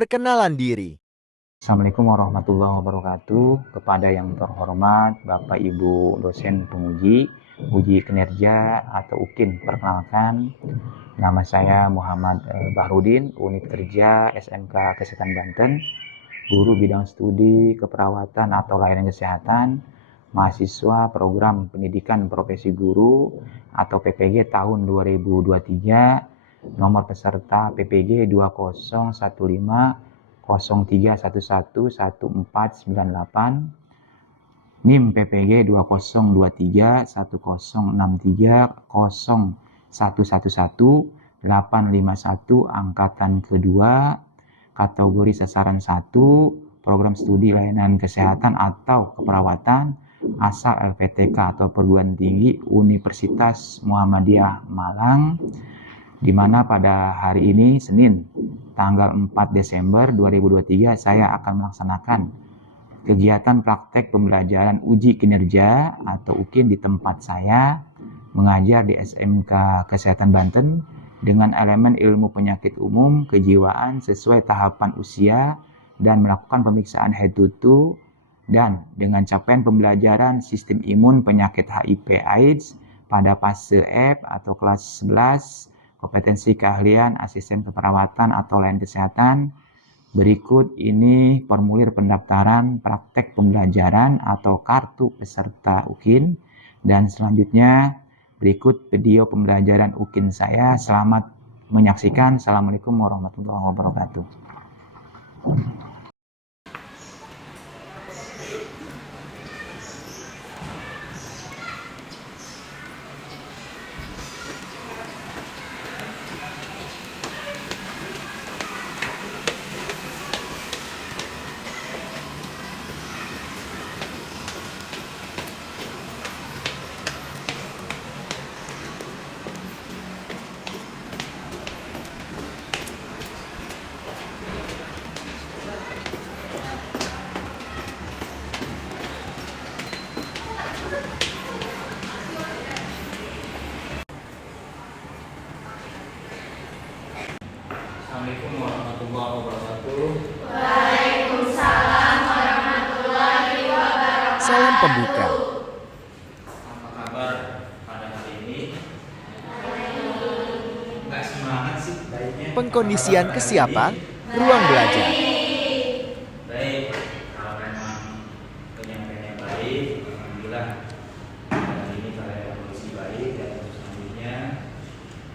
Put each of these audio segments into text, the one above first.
Perkenalan diri. Assalamualaikum warahmatullahi wabarakatuh. Kepada yang terhormat Bapak Ibu dosen penguji, uji kinerja atau UKIN, perkenalkan nama saya Muhammad Bahrudin, unit kerja SMK Kesehatan Banten, guru bidang studi keperawatan atau layanan kesehatan, mahasiswa program pendidikan profesi guru atau PPG tahun 2023, nomor peserta PPG 2015 03111498, NIM PPG 20231630111851 angkatan kedua, kategori sasaran 1, program studi layanan kesehatan atau keperawatan, asal LPTK atau perguruan tinggi Universitas Muhammadiyah Malang, di mana pada hari ini Senin tanggal 4 Desember 2023 saya akan melaksanakan kegiatan praktek pembelajaran uji kinerja atau UKIN di tempat saya mengajar di SMK Kesehatan Banten dengan elemen ilmu penyakit umum kejiwaan sesuai tahapan usia dan melakukan pemeriksaan head to toe, dan dengan capaian pembelajaran sistem imun penyakit HIV/AIDS pada fase F atau kelas 11, kompetensi keahlian asisten keperawatan atau layanan kesehatan. Berikut ini formulir pendaftaran praktek pembelajaran atau kartu peserta UKIN, dan selanjutnya berikut video pembelajaran UKIN saya. Selamat menyaksikan. Assalamualaikum warahmatullahi wabarakatuh. Assalamualaikum warahmatullahi wabarakatuh. Waalaikumsalam warahmatullahi wabarakatuh. Salam pembuka. Apa kabar pada hari ini? Nggak semangat sih baiknya. Pengkondisian kesiapan ruang belajar. Baik, kalau memang penyampaiannya baik, alhamdulillah. Hari ini kalian kondisi baik, dan untuk selanjutnya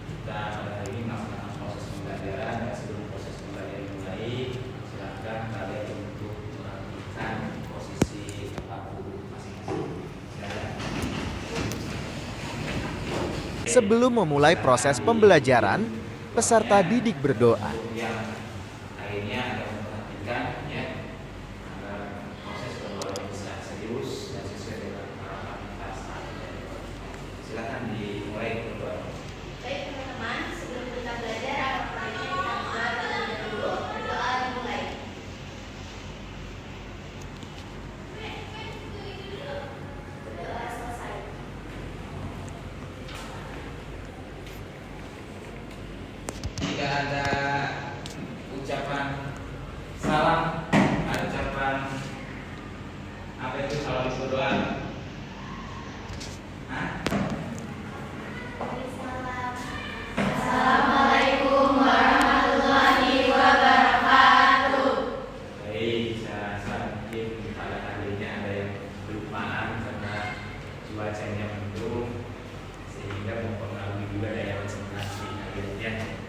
kita pada hari ini melaksanakan proses pembelajaran. Dan sebelum proses pembelajaran dimulai, silakan kalian untuk merapikan posisi tempat duduk masing-masing. Silakan. Sebelum memulai proses pembelajaran, peserta didik berdoa. Yang lainnya agar memperhatikan ya, agar proses pembelajaran bisa serius dan sesuai dengan harapan kita saat ini. Silakan dimulai berdoa. Baik teman-teman, sebelum kita belajar, apakah kita mulai terlebih dahulu? Berdoa dimulai. Berdoa selesai. Jika ada ucapan salam, ada ucapan apa itu kalau berdoa? Hah? Assalamualaikum warahmatullahi wabarakatuh. Baik, saya mungkin pada hari ini ada yang kelupaan karena cuacanya mendung sehingga mempengaruhi juga daya konsentrasi kalian.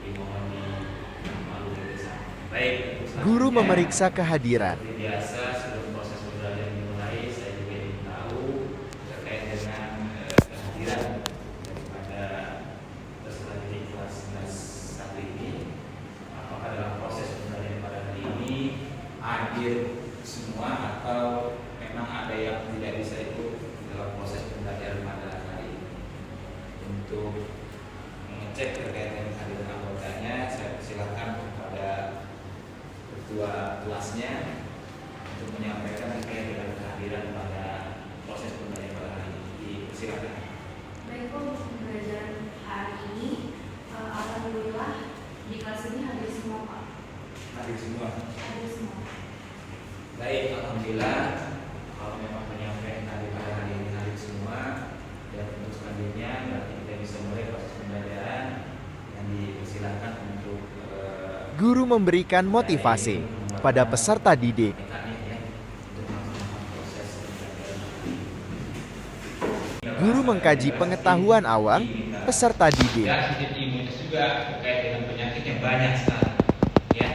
Jadi mohon dimaklumi bersama. Baik, untuk Guru selanjutnya, memeriksa kehadiran. seperti biasa sebelum proses pembelajaran dimulai, saya juga ingin tahu terkait dengan kehadiran daripada peserta didik kelas 11 satu ini. Apakah dalam proses pembelajaran pada hari ini hadir semua atau memang ada yang tidak bisa ikut dalam proses pembelajaran pada hari ini? Untuk mengecek terkait dengan kehadiran anggotanya, saya persilakan kepada ketua kelasnya untuk Guru memberikan motivasi pada peserta didik. Guru mengkaji pengetahuan awam peserta didik. Dan sistem imunitas juga terkait dengan penyakit yang banyak sekarang, ya.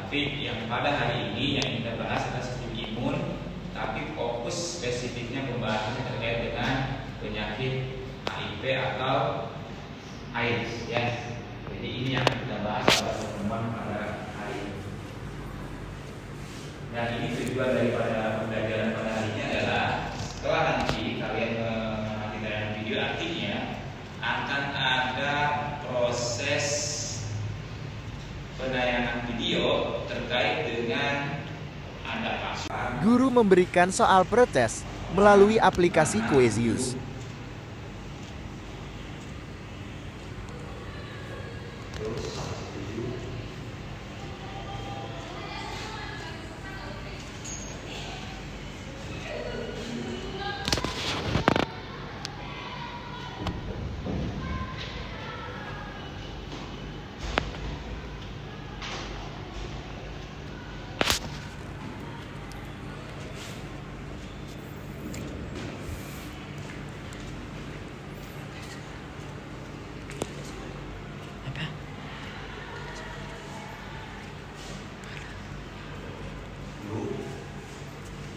Tapi yang pada hari ini yang kita bahas adalah sistem imun, tapi fokus spesifiknya pembahasannya terkait dengan penyakit HIV atau AIDS, ya. Jadi ini yang kita bahas pada pertemuan pada hari ini. Dan ini tujuan daripada pembelajaran pada hari ini adalah setelah nanti kalian mengamati tayangan video, artinya akan ada proses penayangan video terkait dengan adaptasi. Guru memberikan soal pretest melalui aplikasi Quizizz.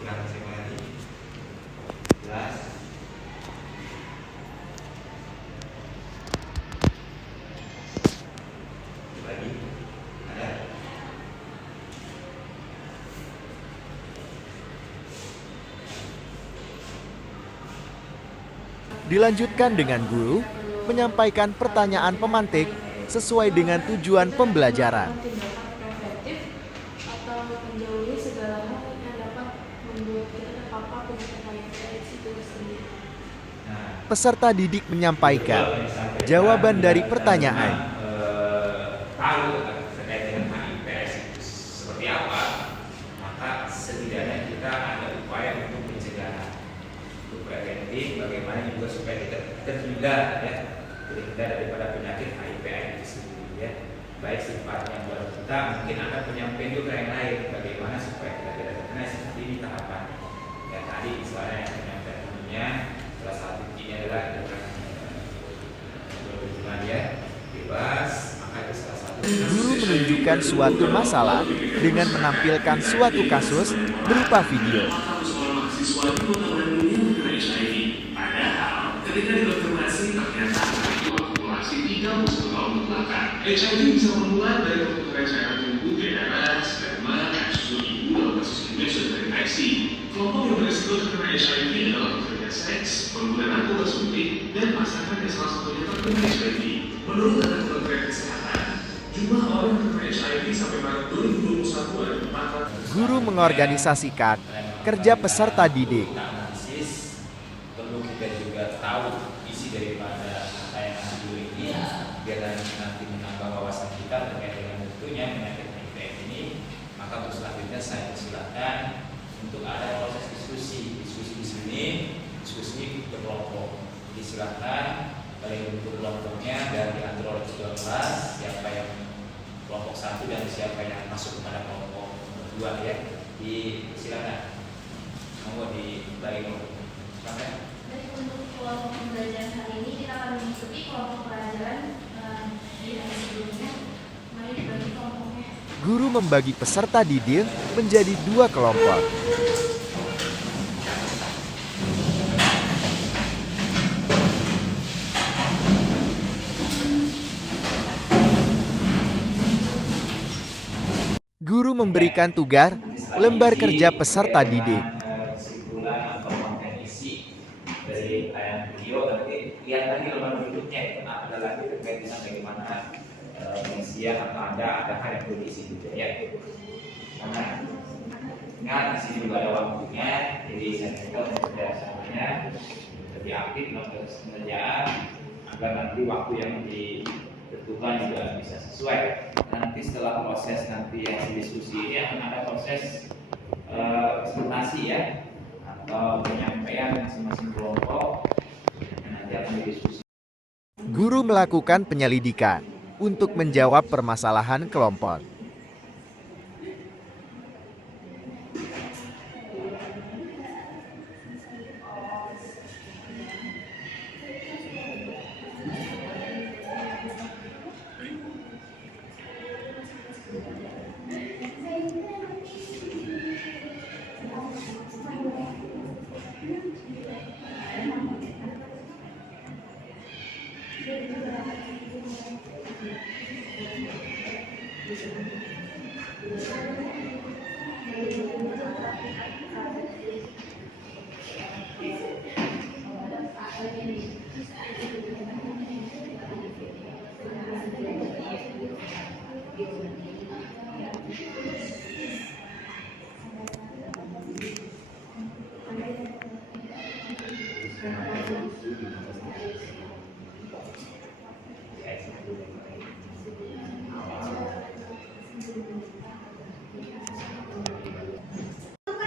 Ulang sekali lagi. Jelas. Lagi. Ada. Dilanjutkan dengan guru menyampaikan pertanyaan pemantik sesuai dengan tujuan pembelajaran. Tindakan preventif atau menjauhi segala hal yang dapat membuat kita terpapar penyakit HIV/AIDS itu sendiri. Peserta didik menyampaikan jawaban dari pertanyaan. Tahu terkait dengan HIV/AIDS itu seperti apa, maka setidaknya kita ada upaya untuk pencegahan, untuk preventif, bagaimana juga supaya kita terhindar, ya, terhindar daripada penyakit HIV/AIDS itu sendiri, ya. Baik sifatnya buat kita, mungkin ada penyampaian juga yang lain, bagaimana supaya kita tidak terkena seperti ini tahapannya. Ya tadi misalnya yang penyampaian umumnya, salah satu ini adalah dengan berhubungan, ya, bebas, maka itu salah satu. Guru menunjukkan suatu masalah dengan menampilkan suatu kasus berupa video. Seorang mahasiswa di kota Bandung yang terkena HIV. Padahal, ketika dikonfirmasi ternyata itu akumulasi 31 tahun ke belakang. HIV bisa memulai dari pertukaran cairan tubuh ke darah, sperma, dan susu ibu dalam kasus ini sudah terinfeksi. Kelompok yang beresiko terkena HIV adalah pekerja seks, pengguna narkoba suntik, dan pasangan yang salah satunya terkena HIV. Menurut data Kementerian Kesehatan, jumlah orang yang terkena HIV sampai Maret 2021 ada 400. Guru mengorganisasikan kerja peserta didik. Kita analisis, perlu kita juga tahu isi daripada tayangan video ini, biar nanti menambah wawasan kita terkait dengan tentunya penyakit HIV ini. Maka untuk selanjutnya saya persilakan untuk ada proses diskusi di sini, diskusi berkelompok. Disilakan dari bentuk kelompoknya dan diatur oleh ketua kelas siapa yang kelompok 1 dan siapa yang masuk kepada kelompok 2, ya. Silakan. Monggo dibagi kelompok. Silakan. Jadi untuk kelompok pembelajaran hari ini kita akan mengikuti kelompok pelajaran di hari sebelumnya. Mari dibagi kelompoknya. Guru membagi peserta didik menjadi 2 kelompok. Guru memberikan tugas lembar kerja peserta didik. Kesimpulan atau konten isi dari tayangan video, nanti lihat lagi lembar berikutnya itu ada lagi terkait dengan bagaimana pengisian atau ada hal yang perlu diisi juga, ya. Karena ingat di sini juga ada waktunya, jadi saya minta untuk kerjasamanya lebih aktif dalam proses pengerjaan agar nanti waktu yang ditentukan juga bisa sesuai. Nanti setelah proses nanti yang diskusi ini akan ada proses presentasi, ya, atau penyampaian masing-masing kelompok yang nanti akan didiskusi. Guru melakukan penyelidikan untuk menjawab permasalahan kelompok.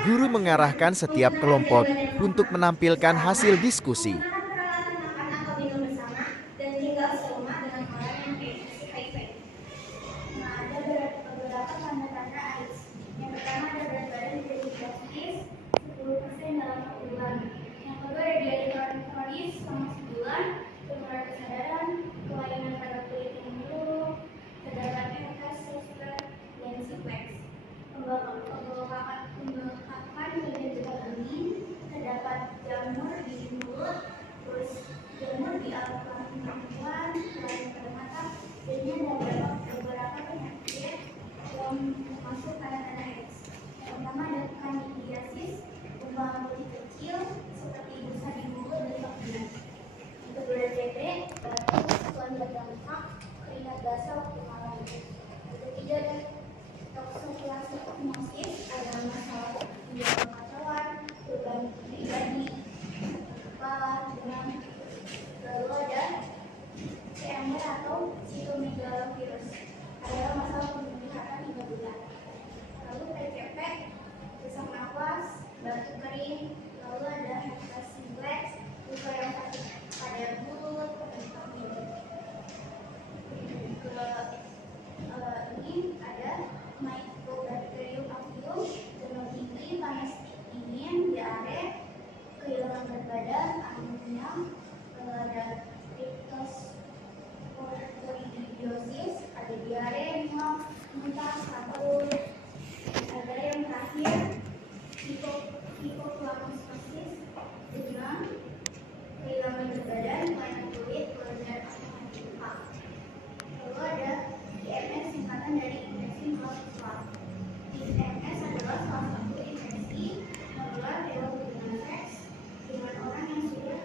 Guru mengarahkan setiap kelompok untuk menampilkan hasil diskusi. Makan atau minum bersama dan tinggal serumah dengan orang yang terinfeksi HIV. Nah, ada beberapa tanda-tanda AIDS. Yang pertama ada berat badan menjadi drastis 10% dalam 1 bulan. Yang kedua ada diare kronis selama sebulan, penurunan kesadaran, kelainan pada kulit yang buruk, terdapat efek sesper dan simplex. Pembengkakan bagian dekat angin, terdapat jamur di mulut, terus jamur di alat kelamin perempuan, kelainan pada mata, dan ada beberapa penyakit yang masuk tanda-tanda AIDS. Yang pertama ada kandidiasis, kumbahan putih kecil seperti busa di mulut dan vaksin. Yang kedua ada TB, keluhan pada lemak, keringat basah waktu malam. Yang ketiga ada toksoplasmosis, ada masalah ginjal kekacauan, beban pribadi, kepala, demam. Lalu ada CMV atau cytomegalovirus, adalah masalah penglihatan hingga buta. Lalu PCP, sesak nafas, batuk kering. Lalu ada herpes simplex, luka yang sakit pada mulut, dan mulut. Ini ada Mycobacterium avium, demam tinggi, panas dingin, diare, kehilangan berat badan, anemia, ada cryptosporidiosis, ada diare, mual, muntah, kabur. Ada yang terakhir hipoflammosis, demam, kehilangan berat badan, kelainan kulit, kelenjar atau lalu ada IMS, singkatan dari infeksi menular seksual. IMS adalah salah satu infeksi menular lewat hubungan seks dengan orang yang sudah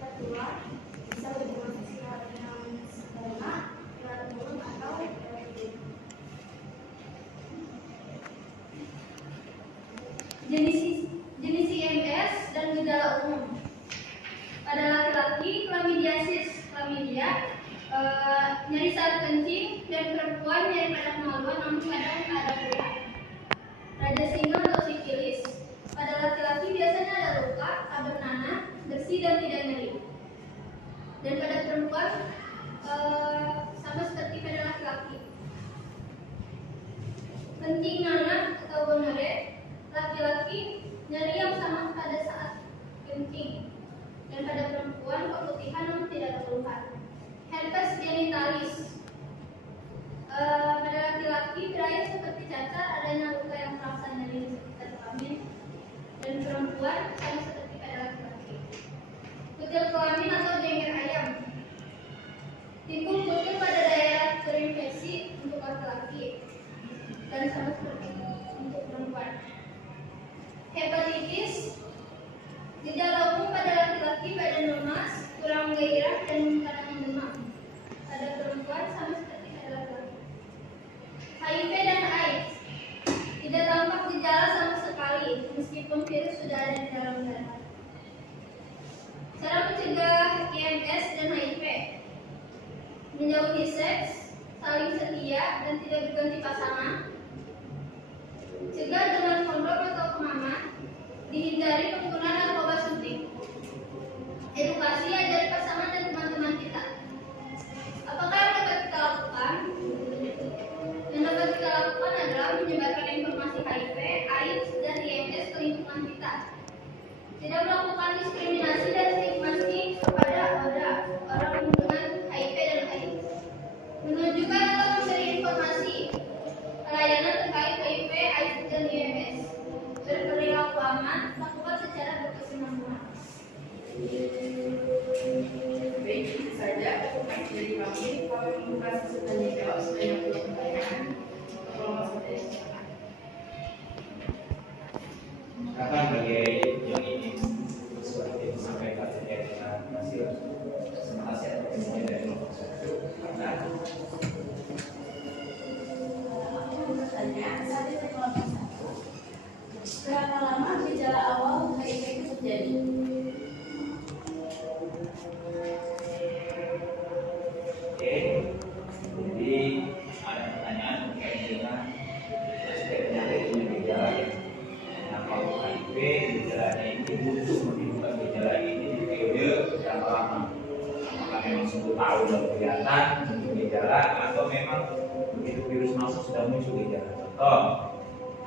tertular, bisa hubungan seksual dengan sperma, lewat mulut atau lewat hidung. Jenis IMS dan gejala umum. Pada laki-laki, chlamydiasis, nyeri saat kencing, dan perempuan nyeri pada kemaluan namun kadang ada kulit. Raja singa atau sifilis. Pada laki-laki biasanya ada luka, tak bernanah, bersih dan tidak nyeri. Dan pada perempuan sama seperti pada laki-laki. Kencing nanah atau gonore, laki-laki nyeri yang sama pada saat kencing. Dan pada perempuan keputihan namun tidak keluhan. Herpes genitalis. Pada laki-laki berair seperti cacar, adanya luka yang terasa nyeri di sekitar kelamin. Dan perempuan sama seperti pada laki-laki. Kutil kelamin atau jengger ayam. Timbul kutil pada daerah terinfeksi untuk laki-laki dan sama seperti untuk perempuan. Hepatitis. Gejala umum pada laki-laki badan lemas, kurang gairah dan kadang demam. Pada perempuan sama seperti pada laki-laki. HIV dan AIDS. Tidak tampak gejala sama sekali meskipun virus sudah ada di dalam darah. Cara mencegah IMS dan HIV. Menjauhi seks, saling setia dan tidak berganti pasangan. Cegah dengan kondom atau pengaman. Dihindari penggunaan narkoba suntik. Edukasi ajari pasangan dan teman-teman kita. Apakah yang dapat kita lakukan? diskriminasi dan stigmatisasi kepada orang dengan HIV dan AIDS. Menunjukkan atau memberi informasi pelayanan terkait HIV, AIDS, dan IMS. Berperilaku aman, lakukan secara berkesinambungan. Baik, itu saja dari kami. Kami membuka sesi tanya jawab sebanyak 2 pertanyaan. Tolong saja. Silakan bagi yang ingin seperti disampaikan terkait dengan hasil presentasi atau penelitian dari kelompok 1. Karena Aku mau bertanya, saat ini kelompok 1, berapa lama gejala awal HIV itu terjadi? Oke, jadi ada pertanyaan terkait dengan aspek penyakit dengan gejala ya. Kenapa HIV gejalanya ini untuk menimbulkan gejala ini di periode berapa lama? Apakah memang 10 tahun baru kelihatan muncul gejala atau memang begitu virus masuk sudah muncul gejala? Contoh,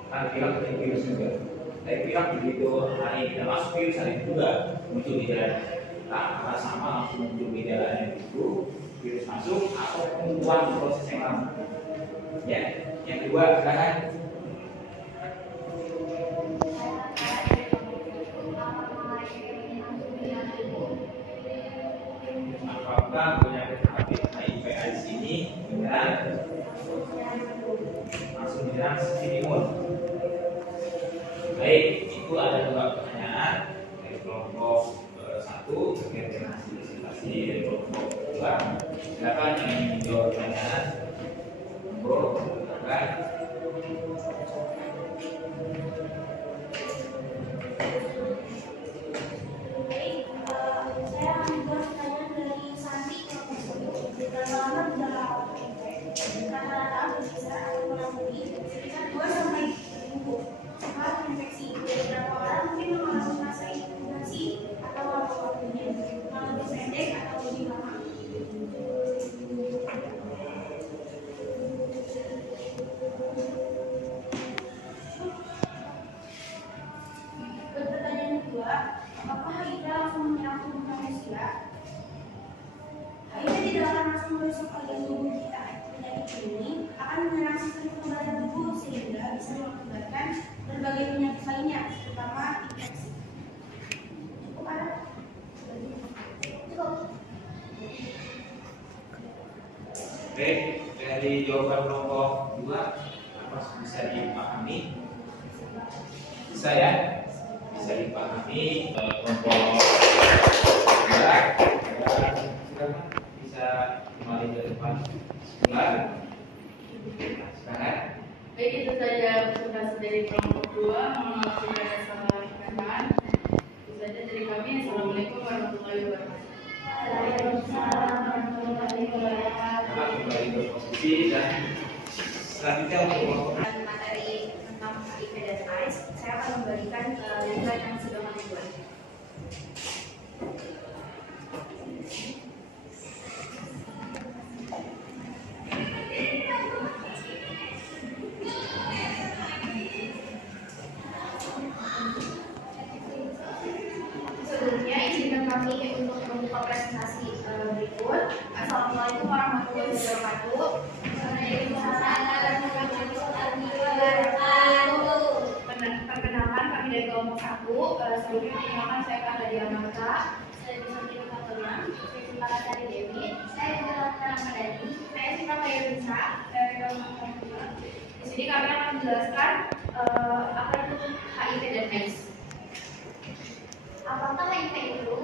kan pilek itu virus juga. Tapi pilek begitu hari ini tidak masuk virus hari itu juga muncul gejala. Nah, apakah sama langsung muncul gejalanya itu virus masuk atau penguatan proses yang lama? Ya, yang kedua silakan. Apakah penyakit HIV/AIDS ini menyerang langsung menyerang sistem imun? Baik, itu ada 2 pertanyaan dari kelompok 1 terkait dengan hasil presentasi dari kelompok 2. Silakan yang ingin menjawab pertanyaan. Bro, silakan. Saya akan menjawab pertanyaan dari Santi kelompok 1. Berapa lama gejala awal HIV? Rata-rata berkisar atau kurang lebih sekitar 2 sampai 3 minggu. Setelah terinfeksi, beberapa orang mungkin mengalami masa inkubasi atau waktu-waktunya yang lebih pendek atau lebih lama. Pertanyaan kedua, apakah HIV langsung menyerang tubuh manusia? HIV tidak akan langsung merusak organ tubuh kita. Penyakit ini akan menyerang sistem kekebalan tubuh sehingga bisa mengakibatkan berbagai penyakit lainnya, terutama infeksi. Cukup ada? Cukup. Baik, dari jawaban kelompok 2 apa bisa dipahami? Bisa ya? Bisa dipahami kelompok 2 silakan bisa kembali ke depan. Silakan. Baik, itu saja presentasi dari kelompok 2. Mohon maaf jika ada salah perkataan. Itu saja dari kami. Assalamualaikum warahmatullahi wabarakatuh. Waalaikumsalam warahmatullahi wabarakatuh. Silakan kembali ke posisi dan selanjutnya untuk kelompok Materi tentang HIV dan AIDS, saya akan memberikan lingkaran yang sudah kami buat. Sebelumnya izinkan kami untuk membuka presentasi berikut. Assalamualaikum warahmatullahi wabarakatuh. Perkenalkan kami dari kelompok 1. Sebelumnya perkenalkan saya Kak Nadia Marta. Saya bisa menjadi Keturunan. Saya Sinta Lasari Dewi. Saya adalah Ramadhani. Saya Sinta Kaya Bisa dari kelompok 2. Di sini kami akan menjelaskan apa itu HIV dan AIDS. Apakah HIV itu?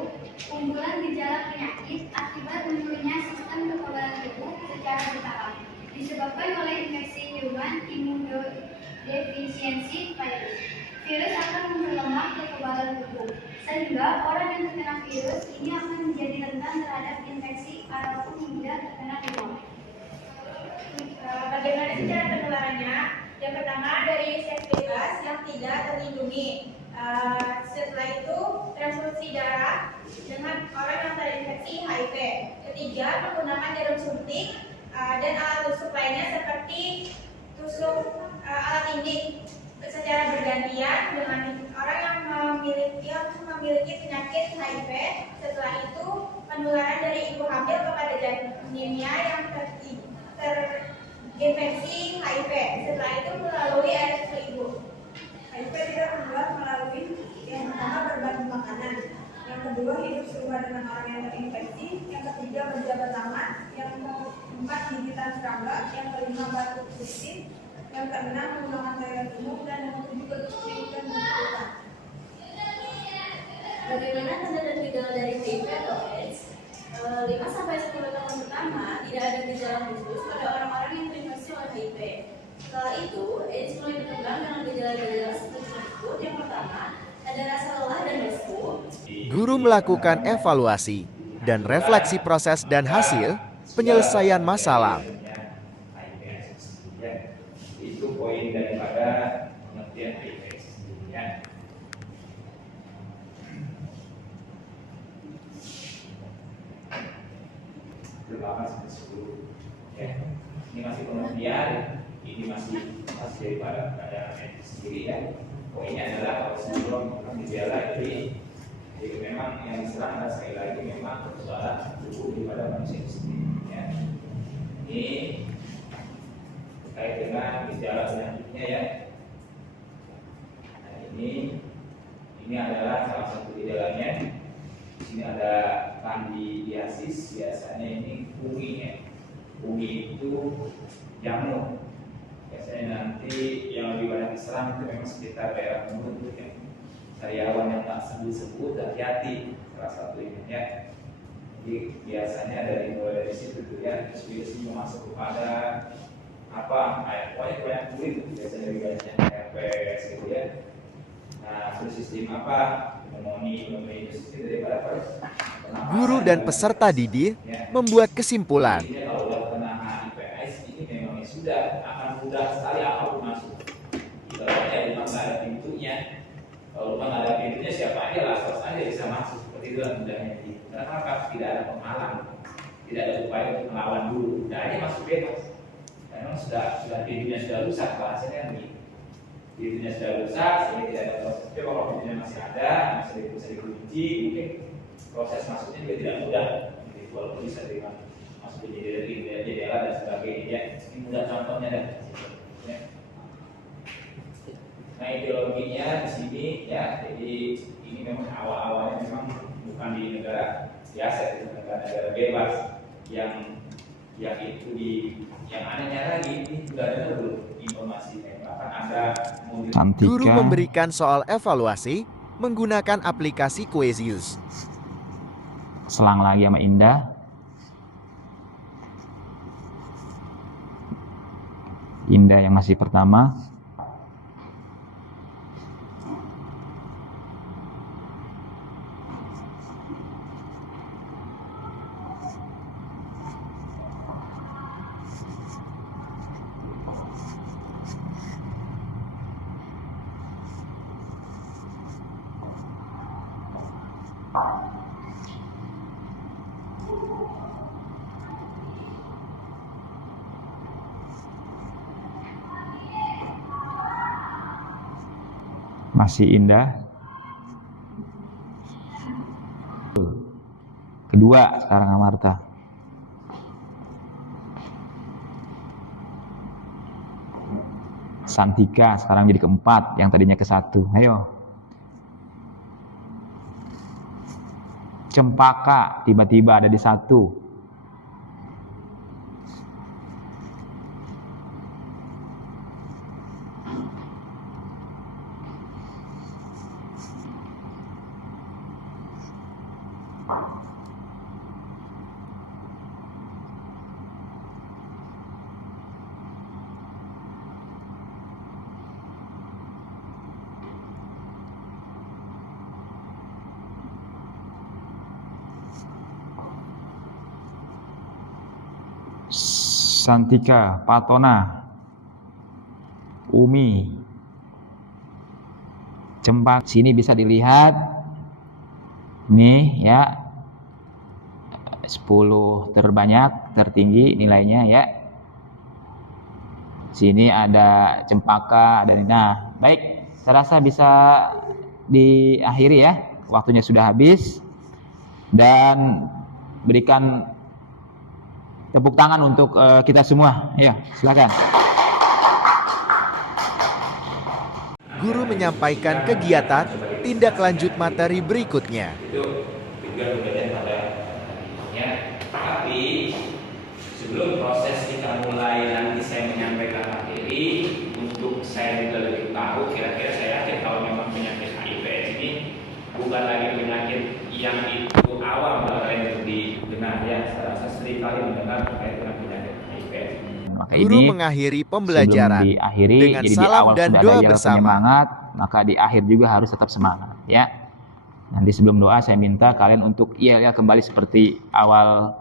Kumpulan gejala penyakit akibat munculnya sistem kekebalan tubuh secara bertahap disebabkan oleh infeksi human immunodeficiency virus. Virus akan memperlemah kekebalan tubuh, sehingga orang yang terkena virus ini akan menjadi rentan terhadap infeksi ataupun hingga terkena demam. Bagaimana cara penularannya? Yang pertama dari seks bebas yang tidak terlindungi. Setelah itu transfusi darah dengan orang yang terinfeksi HIV. Ketiga, menggunakan jarum suntik dan alat tusuk lainnya seperti tusuk alat indik secara bergantian dengan orang yang memiliki penyakit HIV. Setelah itu penularan dari ibu hamil kepada janinnya yang terinfeksi HIV. Setelah itu melalui air susu ibu. HIV tidak menular melalui yang pertama berbagi makanan, yang kedua hidup serumah dengan orang yang terinfeksi, yang ketiga berjabat tangan, yang keempat gigitan serangga, yang kelima batuk fisik, yang keenam menggunakan toilet umum, dan yang ketujuh berkumpul dan berkumpul. Bagaimana tanda dan gejala dari HIV atau AIDS? 5-10 tahun pertama tidak ada gejala khusus pada orang-orang yang terinfeksi oleh HIV. Setelah itu, AIDS mulai berkembang dengan gejala-gejala seperti berikut. Yang pertama, ada rasa lelah dan lesu. Guru melakukan evaluasi dan refleksi proses dan hasil penyelesaian masalah. Itu poin daripada pengertian HIV ya. Terutama sampai 10 ya. Ini masih pengertian, ini masih daripada medis sendiri ya. Poinnya adalah kalau sebelum gejala jadi memang yang diserang adalah sekali lagi memang persoalan tubuh daripada manusia itu sendiri ya. Ini terkait dengan gejala selanjutnya ya. Nah ini adalah salah satu gejalanya. Di sini ada kandidiasis, biasanya ini fungi ya. Fungi itu jamur. Biasanya nanti yang lebih banyak diserang itu memang sekitar daerah mulut ya. Sariawan yang tak sebut-sebut hati-hati salah satu ini ya. Jadi biasanya mulai dari situ tuh ya, terus biasanya masuk kepada apa? Pokoknya banyak kulit biasanya lebih banyak herpes gitu ya. Nah, terus sistem apa? Pneumonia itu sistem daripada pernapasan. Guru dan peserta didik membuat kesimpulan. Jadi kalau udah kena HIV/AIDS ini memang sudah akan mudah sekali apapun masuk. Ibaratnya rumah nggak ada pintunya. Kalau rumah nggak ada pintunya siapa aja langsung aja bisa masuk. Seperti itu mudahnya. Kenapa? Tidak ada penghalang, tidak ada upaya untuk melawan dulu. Nah ini masuk bebas. Memang sudah pintunya sudah rusak bahasanya kan begitu. Pintunya sudah rusak, sehingga tidak ada proses. Tapi kalau pintunya masih ada, masih bisa dikunci, mungkin proses masuknya juga tidak mudah. Jadi walaupun bisa masuk ke jendela dan sebagainya. Ini mudah contohnya dan. Ya. Nah ideologinya di sini ya, jadi ini memang awal-awalnya memang bukan di negara biasa, itu negara bebas yang itu yang anehnya lagi ini sudah ada belum informasi bahkan ada Guru memberikan soal evaluasi menggunakan aplikasi Quaesius. Selang lagi sama Indah. Indah yang masih pertama. Masih Indah. Kedua sekarang Amarta. Santika sekarang jadi keempat, yang tadinya ke satu. Ayo. Cempaka tiba-tiba ada di satu. Santika, Patona, Umi, Cempak. Sini bisa dilihat nih ya, 10 terbanyak, tertinggi nilainya ya. Sini ada Cempaka, ada nah. Baik, saya rasa bisa diakhiri ya, waktunya sudah habis, dan berikan tepuk tangan untuk kita semua. Ya, silakan. Guru menyampaikan kegiatan tindak lanjut materi berikutnya. Itu tujuan pembelajaran pada harinya. Tapi sebelum proses kita mulai nanti saya menyampaikan materi, untuk saya juga lebih tahu kira-kira saya yakin kalau memang penyakit HIV ini bukan lagi penyakit yang itu awam dalam untuk didengar ya. Saya rasa sering kali mendengar terkait dengan penyakit HIV. Maka Guru ini mengakhiri pembelajaran sebelum diakhiri, dengan jadi di salam awal dan sudah doa ada yel bersama. penyemangat, maka di akhir juga harus tetap semangat ya. Nanti sebelum doa saya minta kalian untuk yel-yel kembali seperti awal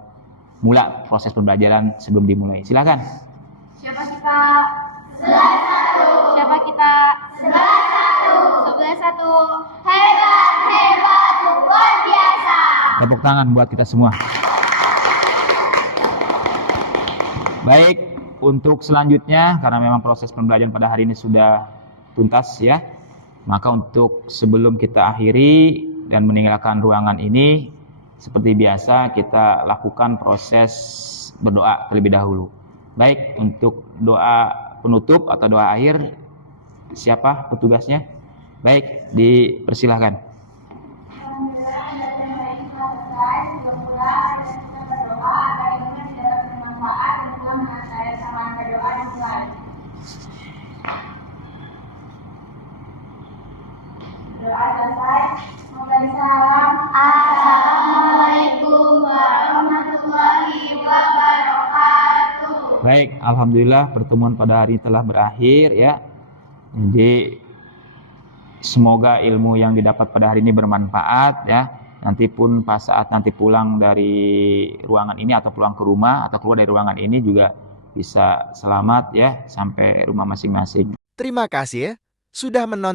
mula proses pembelajaran sebelum dimulai. Silakan. Siapa kita? 11-1. Siapa kita? 11-1. 11-1. Hebat, hebat, luar biasa. Tepuk tangan buat kita semua. Baik, untuk selanjutnya karena memang proses pembelajaran pada hari ini sudah tuntas ya, maka untuk sebelum kita akhiri dan meninggalkan ruangan ini, seperti biasa kita lakukan proses berdoa terlebih dahulu. Baik, untuk doa penutup atau doa akhir, siapa petugasnya? Baik, dipersilahkan. Alhamdulillah, dan yang lain telah selesai. Juga pula kita berdoa agar ilmunya dapat bermanfaat dan Tuhan mengakhiri samaan berdoa dan mulai. Doa selesai. Memberi salam. Assalamualaikum warahmatullahi wabarakatuh. Baik, alhamdulillah pertemuan pada hari ini telah berakhir ya. Jadi semoga ilmu yang didapat pada hari ini bermanfaat ya. Nanti pun pas saat nanti pulang dari ruangan ini atau pulang ke rumah atau keluar dari ruangan ini juga bisa selamat ya sampai rumah masing-masing. Terima kasih ya sudah menonton